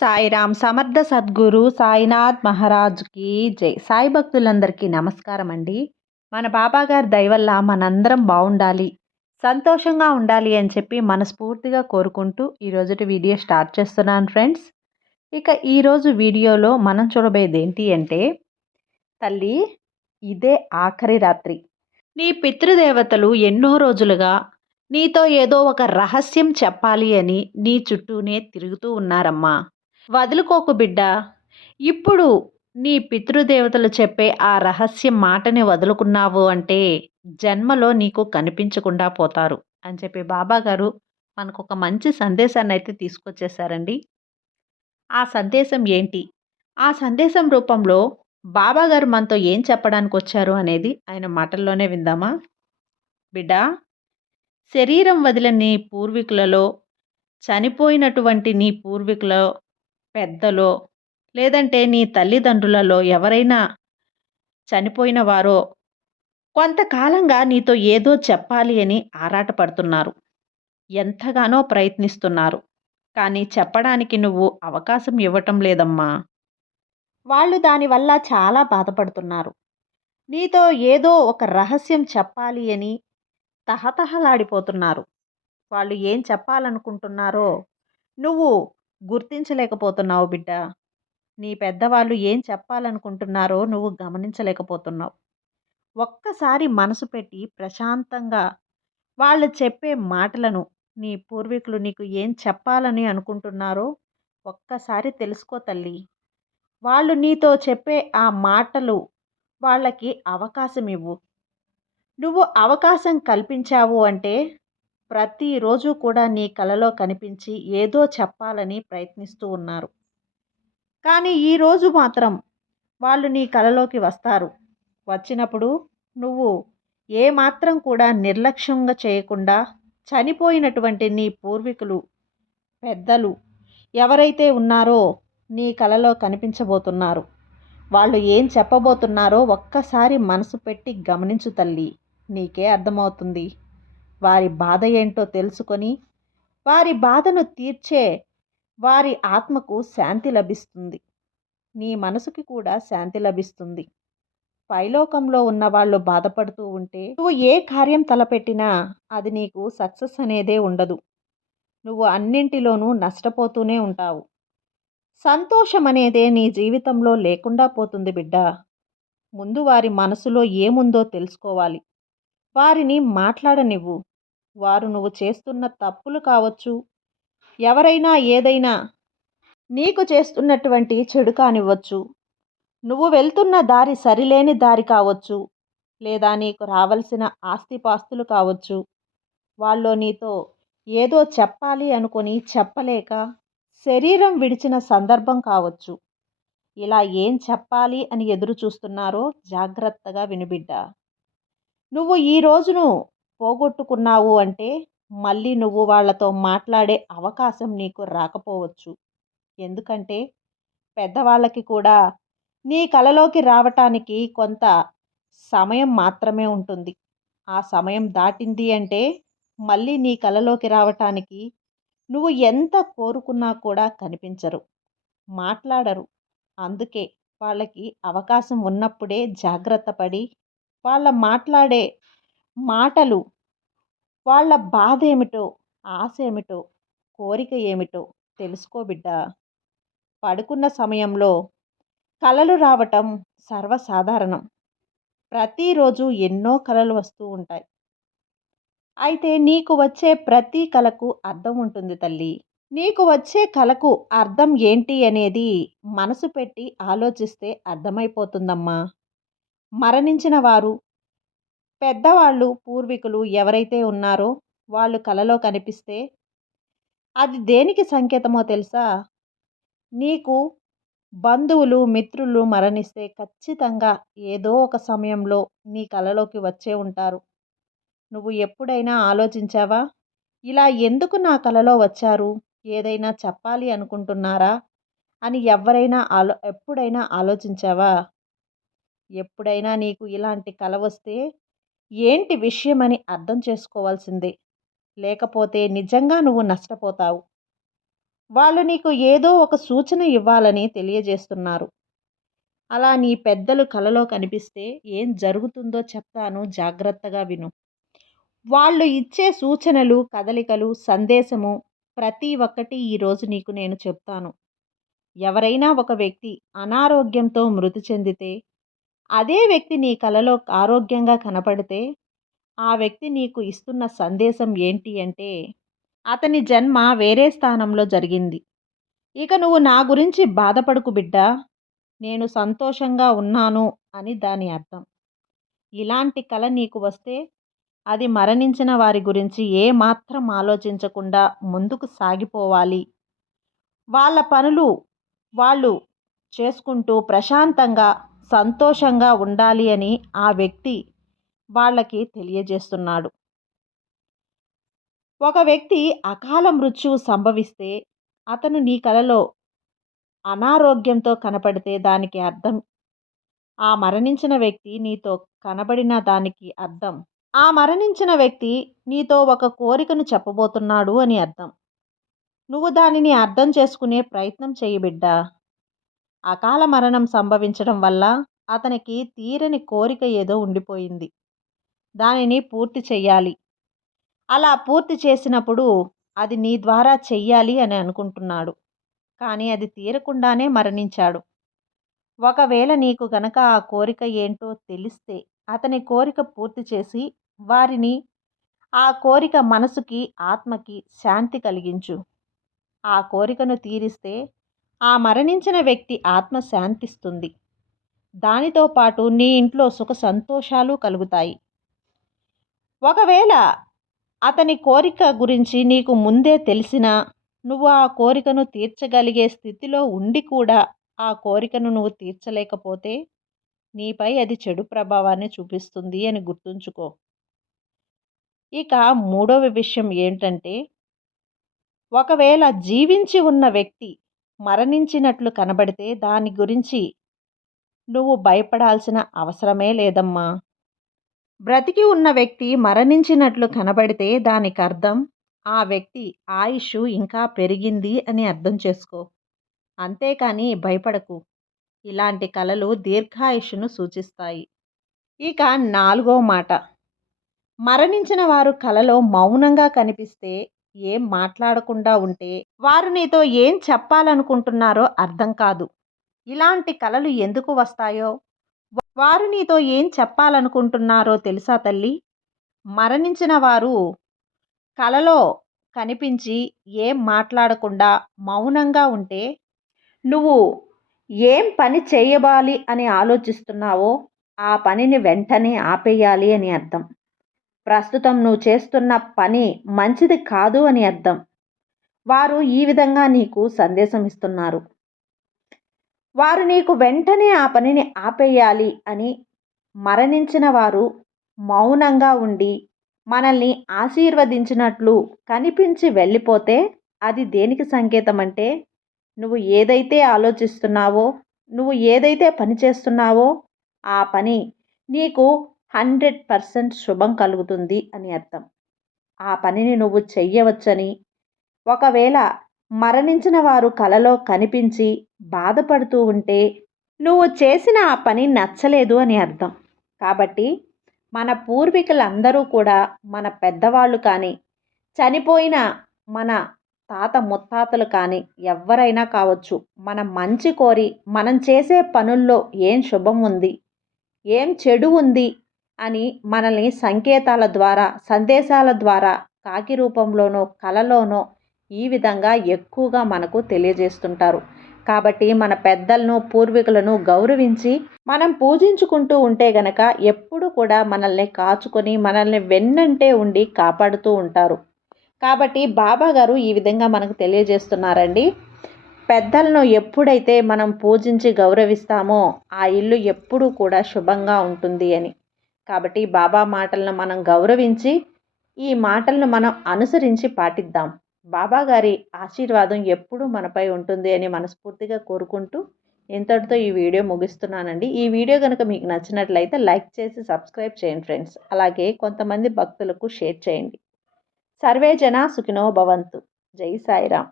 సాయిరామ్ సమర్థ సద్గురు సాయినాథ్ మహారాజ్కి జై. సాయి భక్తులందరికీ నమస్కారం అండి. మన బాబా గారి దయ వల్ల మనందరం బాగుండాలి, సంతోషంగా ఉండాలి అని చెప్పి మనస్ఫూర్తిగా కోరుకుంటూ ఈరోజుటి వీడియో స్టార్ట్ చేస్తున్నాను ఫ్రెండ్స్. ఇక ఈరోజు వీడియోలో మనం చూడబోయేది ఏంటి అంటే, తల్లి ఇదే ఆఖరి రాత్రి. నీ పితృదేవతలు ఎన్నో రోజులుగా నీతో ఏదో ఒక రహస్యం చెప్పాలి అని నీ చుట్టూనే తిరుగుతూ ఉన్నారమ్మా. వదులుకోకు బిడ్డ. ఇప్పుడు నీ పితృదేవతలు చెప్పే ఆ రహస్యం మాటని వదులుకున్నావు అంటే జన్మలో నీకు కనిపించకుండా పోతారు అని చెప్పి బాబా గారు మనకు ఒక మంచి సందేశాన్ని అయితే తీసుకొచ్చేసారండి. ఆ సందేశం ఏంటి, ఆ సందేశం రూపంలో బాబా గారు మనతో ఏం చెప్పడానికి వచ్చారు అనేది ఆయన మాటల్లోనే విందామా. బిడ్డ, శరీరం వదిలిన నీ పూర్వీకులలో, చనిపోయినటువంటి నీ పూర్వీకుల పెద్దలో, లేదంటే నీ తల్లిదండ్రులలో ఎవరైనా చనిపోయిన వారో కొంతకాలంగా నీతో ఏదో చెప్పాలి అని ఆరాటపడుతున్నారు, ఎంతగానో ప్రయత్నిస్తున్నారు. కానీ చెప్పడానికి నువ్వు అవకాశం ఇవ్వటం లేదమ్మా. వాళ్ళు దానివల్ల చాలా బాధపడుతున్నారు. నీతో ఏదో ఒక రహస్యం చెప్పాలి అని తహతహలాడిపోతున్నారు. వాళ్ళు ఏం చెప్పాలనుకుంటున్నారో నువ్వు గుర్తించలేకపోతున్నావు బిడ్డ. నీ పెద్దవాళ్ళు ఏం చెప్పాలనుకుంటున్నారో నువ్వు గమనించలేకపోతున్నావు. ఒక్కసారి మనసు పెట్టి ప్రశాంతంగా వాళ్ళు చెప్పే మాటలను, నీ పూర్వీకులు నీకు ఏం చెప్పాలని అనుకుంటున్నారో ఒక్కసారి తెలుసుకో తల్లి. వాళ్ళు నీతో చెప్పే ఆ మాటలు వాళ్ళకి అవకాశం ఇవ్వు. నువ్వు అవకాశం కల్పించావు అంటే ప్రతిరోజు కూడా నీ కలలో కనిపించి ఏదో చెప్పాలని ప్రయత్నిస్తూ ఉన్నారు. కానీ ఈరోజు మాత్రం వాళ్ళు నీ కలలోకి వస్తారు. వచ్చినప్పుడు నువ్వు ఏమాత్రం కూడా నిర్లక్ష్యంగా చేయకుండా చనిపోయినటువంటి నీ పూర్వీకులు పెద్దలు ఎవరైతే ఉన్నారో నీ కలలో కనిపించబోతున్నారు. వాళ్ళు ఏం చెప్పబోతున్నారో ఒక్కసారి మనసు పెట్టి గమనించు తల్లి. నీకే అర్థమవుతుంది. వారి బాధ ఏంటో తెలుసుకొని వారి బాధను తీర్చే వారి ఆత్మకు శాంతి లభిస్తుంది. నీ మనసుకి కూడా శాంతి లభిస్తుంది. పైలోకంలో ఉన్న వాళ్ళు బాధపడుతూ ఉంటే నువ్వు ఏ కార్యం తలపెట్టినా అది నీకు సక్సెస్ అనేదే ఉండదు. నువ్వు అన్నింటిలోనూ నష్టపోతూనే ఉంటావు. సంతోషం అనేదే నీ జీవితంలో లేకుండా పోతుంది బిడ్డ. ముందు వారి మనసులో ఏముందో తెలుసుకోవాలి. వారిని మాట్లాడనివ్వు. వారు నువ్వు చేస్తున్న తప్పులు కావచ్చు, ఎవరైనా ఏదైనా నీకు చేస్తున్నటువంటి చెడు కానివ్వచ్చు, నువ్వు వెళ్తున్న దారి సరిలేని దారి కావచ్చు, లేదా నీకు రావాల్సిన ఆస్తిపాస్తులు కావచ్చు, వాళ్ళు నీతో ఏదో చెప్పాలి అనుకొని చెప్పలేక శరీరం విడిచిన సందర్భం కావచ్చు. ఇలా ఏం చెప్పాలి అని ఎదురు చూస్తున్నారో జాగ్రత్తగా వినుబిడ్డ. నువ్వు ఈ రోజును పోగొట్టుకున్నావు అంటే మళ్ళీ నువ్వు వాళ్ళతో మాట్లాడే అవకాశం నీకు రాకపోవచ్చు. ఎందుకంటే పెద్దవాళ్ళకి కూడా నీ కలలోకి రావటానికి కొంత సమయం మాత్రమే ఉంటుంది. ఆ సమయం దాటింది అంటే మళ్ళీ నీ కలలోకి రావటానికి నువ్వు ఎంత కోరుకున్నా కూడా కనిపించరు, మాట్లాడరు. అందుకే వాళ్ళకి అవకాశం ఉన్నప్పుడే జాగ్రత్త పడి వాళ్ళ మాట్లాడే మాటలు, వాళ్ళ బాధ ఏమిటో, ఆశ ఏమిటో, కోరిక ఏమిటో తెలుసుకో బిడ్డ. పడుకున్న సమయంలో కలలు రావటం సర్వసాధారణం. ప్రతిరోజు ఎన్నో కలలు వస్తూ ఉంటాయి. అయితే నీకు వచ్చే ప్రతి కలకు అర్థం ఉంటుంది తల్లి. నీకు వచ్చే కలకు అర్థం ఏంటి అనేది మనసు పెట్టి ఆలోచిస్తే అర్థమైపోతుందమ్మా. మరణించిన వారు, పెద్దవాళ్ళు, పూర్వీకులు ఎవరైతే ఉన్నారో వాళ్ళు కలలో కనిపిస్తే అది దేనికి సంకేతమో తెలుసా? నీకు బంధువులు, మిత్రులు మరణిస్తే ఖచ్చితంగా ఏదో ఒక సమయంలో నీ కలలోకి వచ్చే ఉంటారు. నువ్వు ఎప్పుడైనా ఆలోచించావా? ఇలా ఎందుకు నా కలలో వచ్చారు? ఏదైనా చెప్పాలి అనుకుంటున్నారా అని ఎప్పుడైనా ఆలోచించావా? ఎప్పుడైనా నీకు ఇలాంటి కల వస్తే ఏంటి విషయమని అర్థం చేసుకోవాల్సిందే. లేకపోతే నిజంగా నువ్వు నష్టపోతావు. వాళ్ళు నీకు ఏదో ఒక సూచన ఇవ్వాలని తెలియజేస్తున్నారు. అలా నీ పెద్దలు కలలో కనిపిస్తే ఏం జరుగుతుందో చెప్తాను, జాగ్రత్తగా విను. వాళ్ళు ఇచ్చే సూచనలు, కదలికలు, సందేశము ప్రతి ఒక్కటి ఈరోజు నీకు నేను చెప్తాను. ఎవరైనా ఒక వ్యక్తి అనారోగ్యంతో మృతి చెందితే, అదే వ్యక్తి నీ కలలో ఆరోగ్యంగా కనపడితే, ఆ వ్యక్తి నీకు ఇస్తున్న సందేశం ఏంటి అంటే, అతని జన్మ వేరే స్థానంలో జరిగింది. ఇక నువ్వు నా గురించి బాధపడకు బిడ్డా, నేను సంతోషంగా ఉన్నాను అని దాని అర్థం. ఇలాంటి కల నీకు వస్తే అది మరణించిన వారి గురించి ఏమాత్రం ఆలోచించకుండా ముందుకు సాగిపోవాలి. వాళ్ళ పనులు వాళ్ళు చేసుకుంటూ ప్రశాంతంగా, సంతోషంగా ఉండాలి అని ఆ వ్యక్తి వాళ్ళకి తెలియజేస్తున్నాడు. ఒక వ్యక్తి అకాల మృత్యువు సంభవిస్తే అతను నీ కలలో అనారోగ్యంతో కనపడితే దానికి అర్థం ఆ మరణించిన వ్యక్తి నీతో కనబడిన దానికి అర్థం ఆ మరణించిన వ్యక్తి నీతో ఒక కోరికను చెప్పబోతున్నాడు అని అర్థం. నువ్వు దానిని అర్థం చేసుకునే ప్రయత్నం చెయ్యి బిడ్డా. అకాల మరణం సంభవించడం వల్ల అతనికి తీరని కోరిక ఏదో ఉండిపోయింది. దానిని పూర్తి చెయ్యాలి. అలా పూర్తి చేసినప్పుడు అది నీ ద్వారా చెయ్యాలి అని అనుకుంటున్నాడు. కానీ అది తీరకుండానే మరణించాడు. ఒకవేళ నీకు గనక ఆ కోరిక ఏంటో తెలిస్తే అతని కోరిక పూర్తి చేసి వారిని ఆ కోరిక మనసుకి, ఆత్మకి శాంతి కలిగించు. ఆ కోరికను తీరిస్తే ఆ మరణించిన వ్యక్తి ఆత్మ శాంతిస్తుంది. దానితో పాటు నీ ఇంట్లో సుఖ సంతోషాలు కలుగుతాయి. ఒకవేళ అతని కోరిక గురించి నీకు ముందే తెలిసినా, నువ్వు ఆ కోరికను తీర్చగలిగే స్థితిలో ఉండి కూడా ఆ కోరికను నువ్వు తీర్చలేకపోతే నీపై అది చెడు ప్రభావాన్ని చూపిస్తుంది అని గుర్తుంచుకో. ఇక మూడవ విషయం ఏంటంటే, ఒకవేళ జీవించి ఉన్న వ్యక్తి మరణించినట్లు కనబడితే దాని గురించి నువ్వు భయపడాల్సిన అవసరమే లేదమ్మా. బ్రతికి ఉన్న వ్యక్తి మరణించినట్లు కనబడితే దానికి అర్థం ఆ వ్యక్తి ఆయుష్ ఇంకా పెరిగింది అని అర్థం చేసుకో. అంతేకాని భయపడకు. ఇలాంటి కలలు దీర్ఘాయుష్ను సూచిస్తాయి. ఇక నాలుగో మాట, మరణించిన వారు కలలో మౌనంగా కనిపిస్తే, ఏం మాట్లాడకుండా ఉంటే వారు నీతో ఏం చెప్పాలనుకుంటున్నారో అర్థం కాదు. ఇలాంటి కలలు ఎందుకు వస్తాయో, వారు నీతో ఏం చెప్పాలనుకుంటున్నారో తెలుసా తల్లి? మరణించిన వారు కలలో కనిపించి ఏం మాట్లాడకుండా మౌనంగా ఉంటే, నువ్వు ఏం పని చేయబాలి అని ఆలోచిస్తున్నావో ఆ పనిని వెంటనే ఆపేయాలి అని అర్థం. ప్రస్తుతం నువ్వు చేస్తున్న పని మంచిది కాదు అని అర్థం. వారు ఈ విధంగా నీకు సందేశం ఇస్తున్నారు. వారు నీకు వెంటనే ఆ పనిని ఆపేయాలి అని. మరణించిన వారు మౌనంగా ఉండి మనల్ని ఆశీర్వదించినట్లు కనిపించి వెళ్ళిపోతే అది దేనికి సంకేతం అంటే, నువ్వు ఏదైతే ఆలోచిస్తున్నావో, నువ్వు ఏదైతే పని చేస్తున్నావో ఆ పని నీకు 100% శుభం కలుగుతుంది అని అర్థం. ఆ పనిని నువ్వు చెయ్యవచ్చని. ఒకవేళ మరణించిన వారు కలలో కనిపించి బాధపడుతూ ఉంటే నువ్వు చేసిన ఆ పని నచ్చలేదు అని అర్థం. కాబట్టి మన పూర్వీకులందరూ కూడా, మన పెద్దవాళ్ళు కానీ, చనిపోయిన మన తాత ముత్తాతలు కానీ ఎవ్వరైనా కావచ్చు, మన మంచి కోరి మనం చేసే పనుల్లో ఏం శుభం ఉంది, ఏం చెడు ఉంది అని మనల్ని సంకేతాల ద్వారా, సందేశాల ద్వారా, కాకి రూపంలోనో కలలోనో ఈ విధంగా ఎక్కువగా మనకు తెలియజేస్తుంటారు. కాబట్టి మన పెద్దలను, పూర్వీకులను గౌరవించి మనం పూజించుకుంటూ ఉంటే గనక ఎప్పుడు కూడా మనల్ని కాచుకొని మనల్ని వెన్నంటే ఉండి కాపాడుతూ ఉంటారు. కాబట్టి బాబా గారు ఈ విధంగా మనకు తెలియజేస్తున్నారండి. పెద్దలను ఎప్పుడైతే మనం పూజించి గౌరవిస్తామో ఆ ఇల్లు ఎప్పుడూ కూడా శుభంగా ఉంటుంది అని. కాబట్టి బాబా మాటలను మనం గౌరవించి ఈ మాటలను మనం అనుసరించి పాటిద్దాం. బాబా గారి ఆశీర్వాదం ఎప్పుడూ మనపై ఉంటుంది అని మనస్ఫూర్తిగా కోరుకుంటూ ఇంతటితో ఈ వీడియో ముగిస్తున్నానండి. ఈ వీడియో కనుక మీకు నచ్చినట్లయితే లైక్ చేసి సబ్స్క్రైబ్ చేయండి ఫ్రెండ్స్. అలాగే కొంతమంది భక్తులకు షేర్ చేయండి. సర్వే జన సుఖినో భవంతు. జై సాయిరామ్.